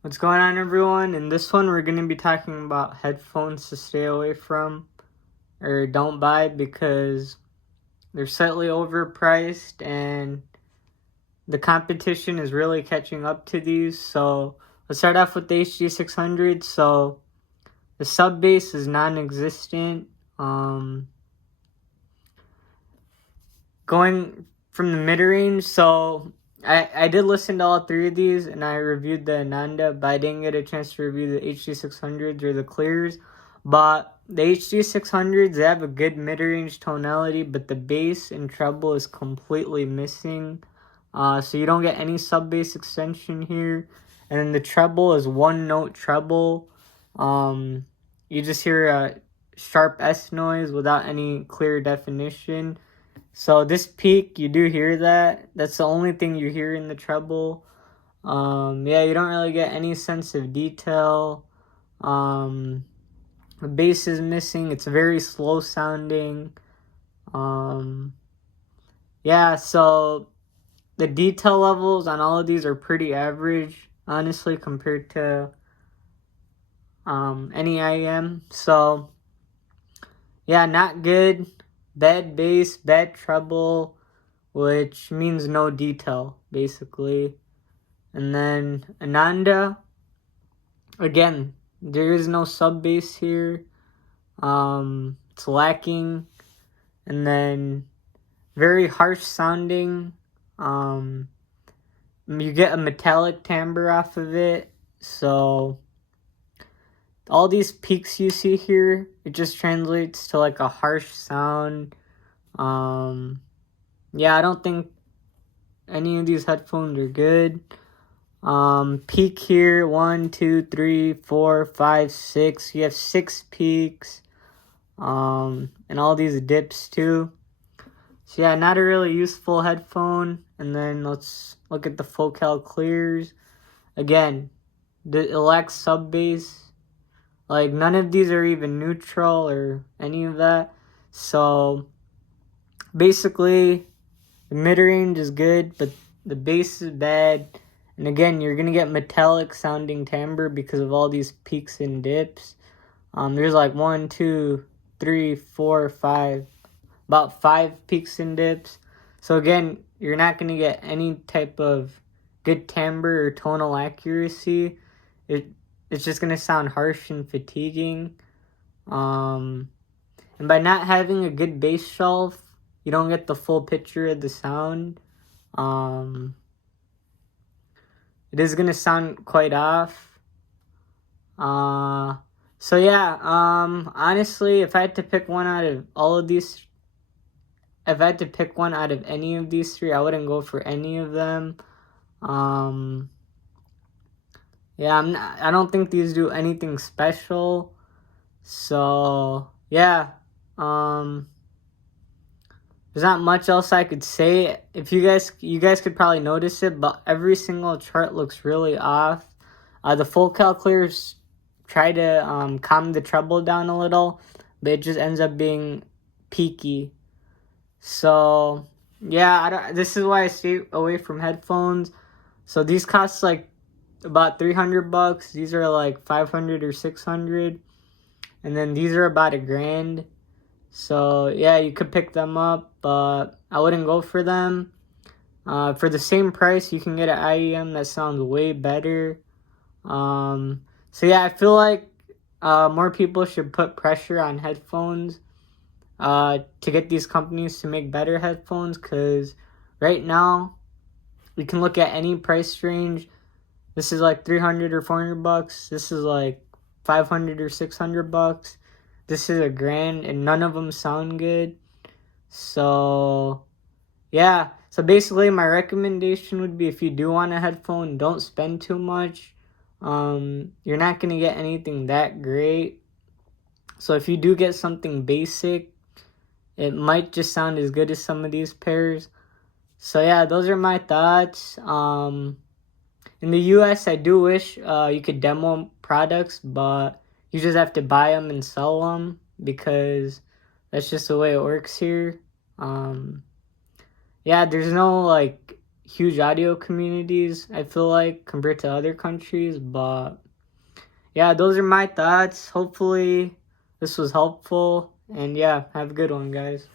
What's going on, everyone? In this one, we're going to be talking about headphones to stay away from or don't buy because they're slightly overpriced and the competition is really catching up to these. So let's start off with the HD600. So the sub bass is non-existent. Going from the mid-range, so I did listen to all three of these and I reviewed the Ananda, but I didn't get a chance to review the HD600s or the clears. But the HD600s, they have a good mid-range tonality, but the bass and treble is completely missing. So you don't get any sub-bass extension here. And then the treble is one-note treble. You just hear a sharp S noise without any clear definition. So this peak, you do hear that. That's the only thing you hear in the treble. Yeah, you don't really get any sense of detail. The bass is missing. It's very slow sounding. Yeah, so the detail levels on all of these are pretty average, honestly, compared to any IEM. So yeah, not good. Bad bass, bad treble, which means no detail, basically. And then Ananda, again, there is no sub bass here. It's lacking. And then very harsh sounding. You get a metallic timbre off of it. So all these peaks you see here, it just translates to like a harsh sound. Yeah, I don't think any of these headphones are good. Peak here, 1, 2, 3, 4, 5, 6. You have 6 peaks. And all these dips too. So yeah, not a really useful headphone. And then let's look at the Focal clears. Again, it lacks sub bass. Like, none of these are even neutral or any of that. So basically, the mid-range is good, but the bass is bad. And again, you're going to get metallic sounding timbre because of all these peaks and dips. There's like 1, 2, 3, 4, 5, about 5 peaks and dips. So again, you're not going to get any type of good timbre or tonal accuracy. It's just going to sound harsh and fatiguing. And by not having a good bass shelf, you don't get the full picture of the sound. It is going to sound quite off. So yeah, honestly, if I had to pick one out of all of these, if I had to pick one out of any of these three, I wouldn't go for any of them. Yeah, I don't think these do anything special. So yeah, there's not much else I could say. If you guys could probably notice it, but every single chart looks really off. The Focal clears try to calm the treble down a little, but it just ends up being peaky. So yeah, this is why I stay away from headphones. So these cost like about $300. These are like 500 or 600, and then these are about $1,000. So yeah, you could pick them up, but I wouldn't go for them. For the same price, you can get an IEM that sounds way better. So yeah, I feel like more people should put pressure on headphones to get these companies to make better headphones, because right now we can look at any price range. This is like $300 or $400. This is like $500 or $600. This is $1,000, and none of them sound good. So yeah, so basically my recommendation would be, if you do want a headphone, don't spend too much. You're not gonna get anything that great. So if you do get something basic, it might just sound as good as some of these pairs. So yeah, those are my thoughts. In the US, I do wish you could demo products, but you just have to buy them and sell them, because that's just the way it works here. Yeah, there's no like huge audio communities, I feel like, compared to other countries. But yeah, those are my thoughts. Hopefully this was helpful. And yeah, have a good one, guys.